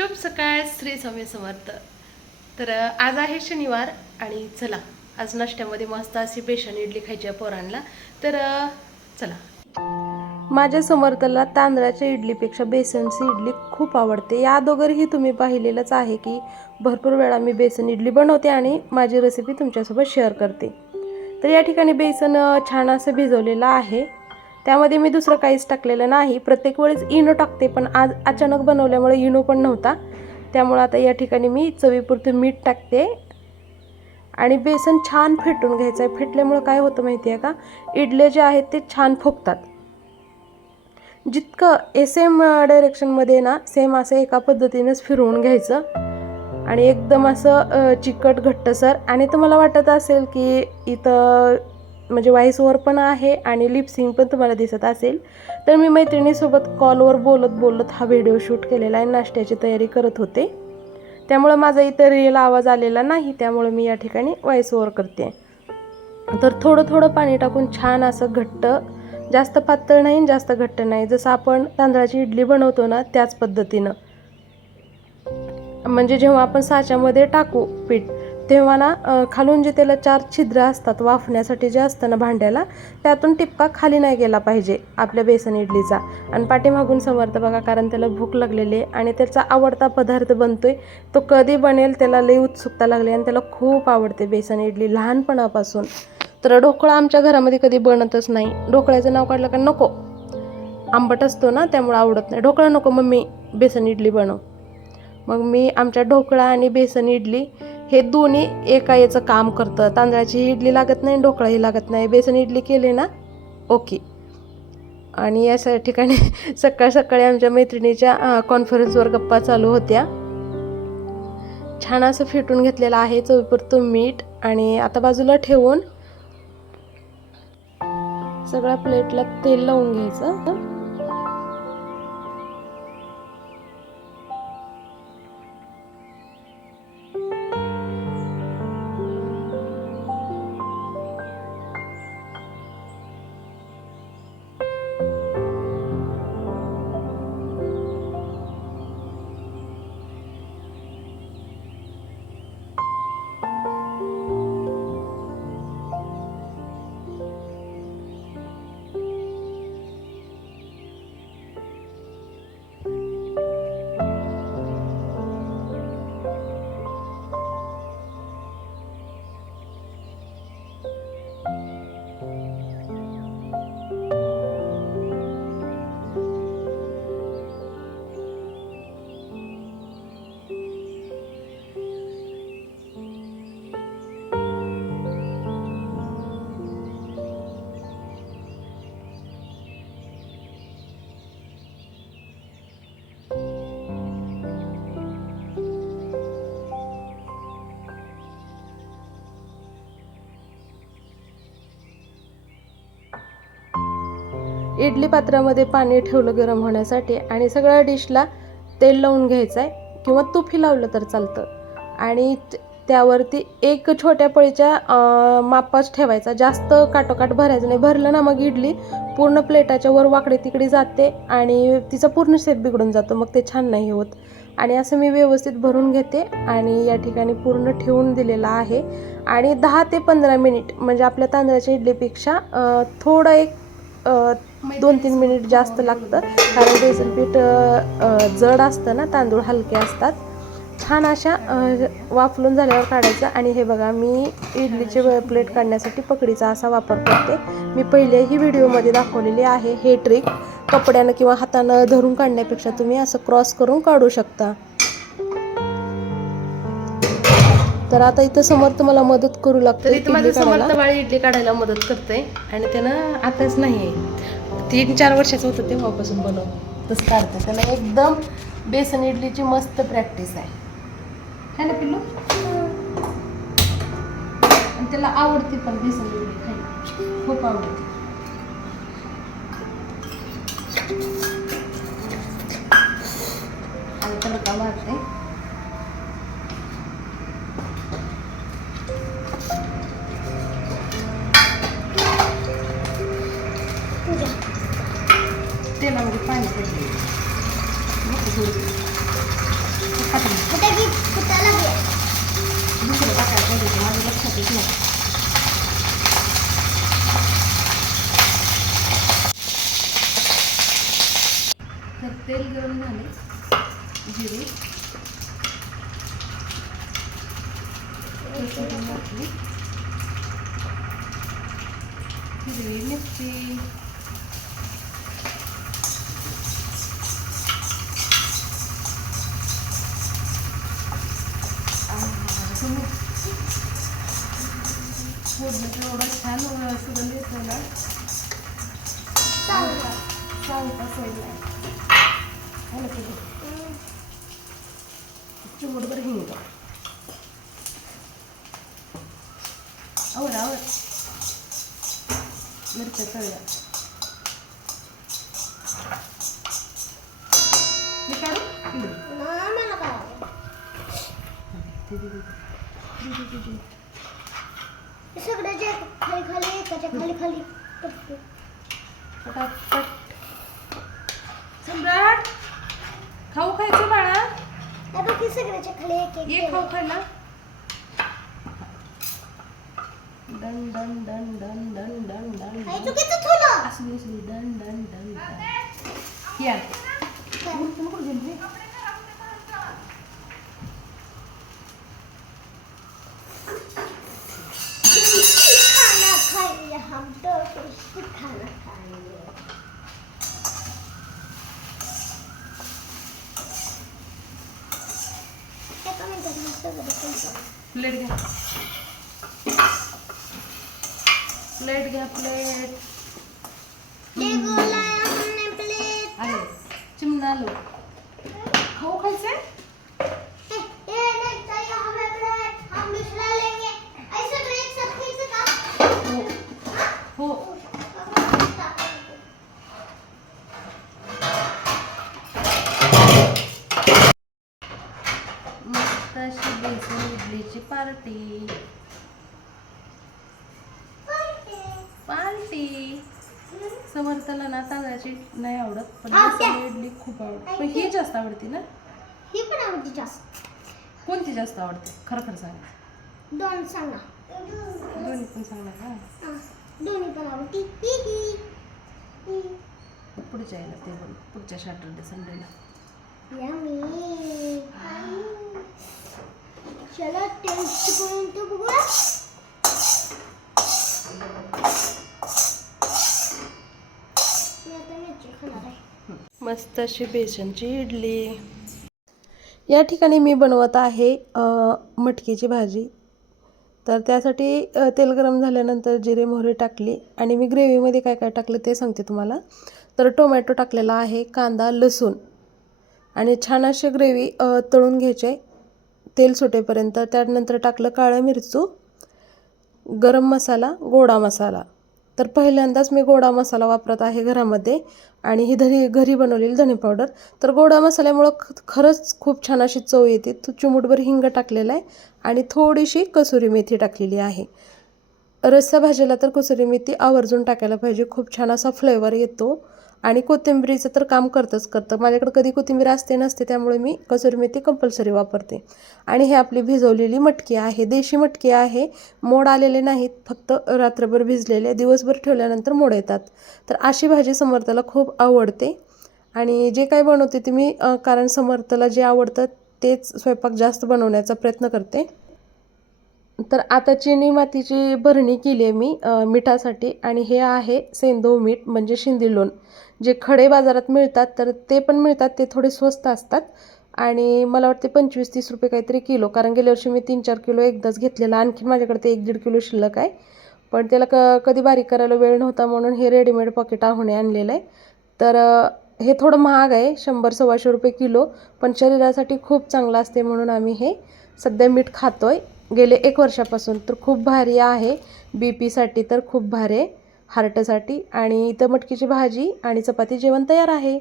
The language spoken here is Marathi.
शुभ सकाळ श्री स्वामी समर्थ. तर आज आहे शनिवार आणि चला आज नाश्त्यामध्ये मस्त अशी बेसन इडली खायची आहे पोरांना. तर चला. माझ्या समर्थला तांदळाच्या इडलीपेक्षा बेसनची इडली खूप आवडते. या अगोदरही तुम्ही पाहिलेलंच आहे की भरपूर वेळा मी बेसन इडली बनवते आणि माझी रेसिपी तुमच्यासोबत शेअर करते. तर या ठिकाणी बेसन छान असं भिजवलेलं आहे. त्यामध्ये मी दुसरं काहीच टाकलेलं नाही. प्रत्येक वेळेस इनो टाकते पण आज अचानक बनवल्यामुळे इनो पण नव्हता. त्यामुळे आता या ठिकाणी मी चवीपुरतं मीठ टाकते. आणि बेसन छान फेटून घ्यायचं आहे फेटल्यामुळं काय होतं माहिती आहे का? इडले जे आहेत ते छान फुगतात. जितकं ए सेम डायरेक्शनमध्ये ना सेम असं एका पद्धतीनेच फिरवून घ्यायचं. आणि एकदम असं चिकट घट्टसर. आणि तुम्हाला वाटत असेल की इथं म्हणजे व्हॉइस ओवर पण आहे आणि लिपसिंग पण तुम्हाला दिसत असेल. तर मी मैत्रिणीसोबत कॉलवर बोलत बोलत हा व्हिडिओ शूट केलेला आहे. नाश्त्याची तयारी करत होते. त्यामुळं माझा इतर रिअल आवाज आलेला नाही. त्यामुळं मी या ठिकाणी व्हॉइस ओवर करते. तर थोडं थोडं पाणी टाकून छान असं घट्ट जास्त पातळ नाही आणि जास्त घट्ट नाही. जसं आपण तांदळाची इडली बनवतो ना त्याच पद्धतीनं. म्हणजे जेव्हा आपण साच्यामध्ये टाकू पीठ तेव्हा ना खालून जे त्याला चार छिद्र असतात वाफण्यासाठी जे असतं ना भांड्याला त्यातून टिपका खाली नाही गेला पाहिजे आपल्या बेसन इडलीचा. आणि पाठीमागून समर्थ बघा कारण त्याला भूक लागलेली आहे आणि त्याचा आवडता पदार्थ बनतोय तो कधी बनेल त्याला लई उत्सुकता लागली आणि त्याला खूप आवडते बेसन इडली लहानपणापासून. तर ढोकळा आमच्या घरामध्ये कधी बनतच नाही. ढोकळ्याचं नाव काढलं का नको. आंबट असतो ना त्यामुळं आवडत नाही. ढोकळा नको मग मी बेसन इडली बनव. मग मी आमच्या ढोकळा आणि बेसन इडली हे दोन्ही एका याचं काम करतं. तांदळाची इडली लागत नाही ढोकळाही लागत नाही. बेसन इडली केली ना? ओके. आणि या स ठिकाणी सकाळ सकाळी आमच्या मैत्रिणीच्या कॉन्फरन्सवर गप्पा चालू होत्या. छान असं फिटून घेतलेलं आहे चवीपुरतं मीठ. आणि आता बाजूला ठेवून सगळ्या प्लेटला तेल लावून घ्यायचं. इडली पात्रामध्ये पाणी ठेवलं गरम होण्यासाठी आणि सगळ्या डिशला तेल लावून घ्यायचं आहे किंवा तुफी लावलं तर चालतं. आणि त्यावरती एक छोट्या पळीच्या मापाच ठेवायचा. जास्त काटोकाट भरायचं नाही. भरलं ना मग इडली पूर्ण प्लेटाच्या वर वाकडे तिकडे जाते आणि तिचा पूर्ण शेप बिघडून जातो. मग ते छान नाही होत. आणि असं मी व्यवस्थित भरून घेते आणि या ठिकाणी पूर्ण ठेवून दिलेला आहे. आणि दहा ते पंधरा मिनिट म्हणजे आपल्या तांदळाच्या इडलीपेक्षा थोडं एक दोन तीन मिनिट जास्त लागतं कारण बेसन पीठ जड असतं ना तांदूळ हलके असतात. छान अशा वाफलून झाल्यावर काढायचं. आणि हे बघा मी इडलीचे प्लेट काढण्यासाठी पकडीचा असा वापर करते. मी पहिल्याही व्हिडिओमध्ये दाखवलेली आहे. हे ट्रिक कपड्यानं किंवा हातानं धरून काढण्यापेक्षा तुम्ही असं क्रॉस करून काढू शकता. तर आता इथं समर्थ मला मदत करू लागते इथं माझं. समर्थ बाळ इडली काढायला मदत करते आणि त्यानं आताच नाही तीन चार वर्षाचं होतं तेव्हापासून बनव तसं काढते त्याला एकदम बेसन इडलीची मस्त प्रॅक्टिस आहे. है ना पिल्लू? आणि त्याला आवडते पण बेसन इडली खायला. खूप आवडते. आणि तडका मारते तेलामध्ये पाणी पडले दुसरं टाकायला पाहिजे माझं लक्षात येत नाही तेल गरम झाले जिरे. हिरवी मिरची. चिमूटभर हिंग आवर आवर मिरच्या तळल्या मी काढू दे. सगळ्याच्या खाली खाली एकाच्या खाली खाली सम्राट खाऊ खायचं बाळा बघ, हे सगळ्याच्या खाली एक एक ये. खाऊ खायला done done done done done done done आई, डन चुकीचं ठेवलं. असली असली डन डन डन डन या काय? उडकून कुठं गेली रे? प्लेट घ्या. प्लेट घ्या प्लेट आहे चिमणा लो खाऊ खायचंय? अशी बेसन इडलीची पार्टी. पार्टी. समर्थला ना तांदळाची नाही आवडत पण बेसन. इडली खूप आवडते. पण ही जास्त आवडते ना? ही पण आवडते जास्त. कोणती जास्त आवडते? खरं खरं सांग. दोन सांगा. दोन्ही पण सांगणार का? दोन्ही पण आवडती. पुढच्या यायला ते पण पुढच्या सॅटर्डे संडेला. Yummy. चला टेस्ट करून तो बघूया मस्त अशी बेसनची इडली. या ठिकाणी मी बनवत आहे मटकीची भाजी. तर त्यासाठी तेल गरम झाल्यानंतर जिरे मोहरी टाकली आणि मी ग्रेव्हीमध्ये काय काय टाकलं ते सांगते तुम्हाला. तर टोमॅटो टाकलेला आहे कांदा लसूण. आणि छान अशी ग्रेव्ही तळून घ्यायचे. तेल सुटेपर्यंत त्यानंतर टाकलं काळं मिरचू गरम मसाला गोडा मसाला. तर पहिल्यांदाच मी गोडा मसाला वापरत आहे घरामध्ये आणि ही धनी घरी बनवलेली धने पावडर. तर गोडा मसाल्यामुळं ख खरंच खूप छान अशी चव येते. तो चिमूटभर हिंग टाकलेला आहे आणि थोडीशी कसुरी मेथी टाकलेली आहे. रस्सा भाजीला तर कसुरी मेथी आवर्जून टाकायला पाहिजे. खूप छान असा फ्लेवर येतो. आणि कोथिंबीरीचं तर काम करतंच करतं. माझ्याकडे कधी कोथिंबीर असते नसते त्यामुळे मी कसुरी मेथी कंपल्सरी वापरते. आणि हे आपली भिजवलेली मटकी आहे देशी मटकी आहे. मोड आलेले नाहीत फक्त रात्रभर भिजलेले दिवसभर ठेवल्यानंतर मोड येतात. तर अशी भाजी समर्थाला खूप आवडते. आणि जे काही बनवते ते मी कारण समर्थाला जे आवडतं तेच स्वयंपाक जास्त बनवण्याचा प्रयत्न करते. तर आता चिनी मातीची भरणी केली आहे मी मिठासाठी आणि हे आहे सेंदो मीठ म्हणजे शिंदिलोण जे खडे बाजारात मिळतात तर ते पण मिळतात ते थोडे स्वस्त असतात. आणि मला वाटते पंचवीस तीस रुपये काहीतरी किलो कारण गेल्या वर्षी मी तीन चार किलो एकदाच घेतलेला आणखी माझ्याकडे ते एक दीड किलो शिल्लक आहे. पण त्याला क कधी बारीक करायला वेळ नव्हता म्हणून हे रेडीमेड पॉकेट आहुणे आणलेलं आहे. तर हे थोडं महाग आहे शंभर सव्वाशे रुपये किलो पण शरीरासाठी खूप चांगलं असते म्हणून आम्ही हे सध्या मीठ खातो आहे गेले एक वर्षापासून तर खूप भारी आहे. बी पीसाठी तर खूप भारी आहे हार्टसाठी आणि इथं मटकीची भाजी आणि चपाती जेवण तयार आहे.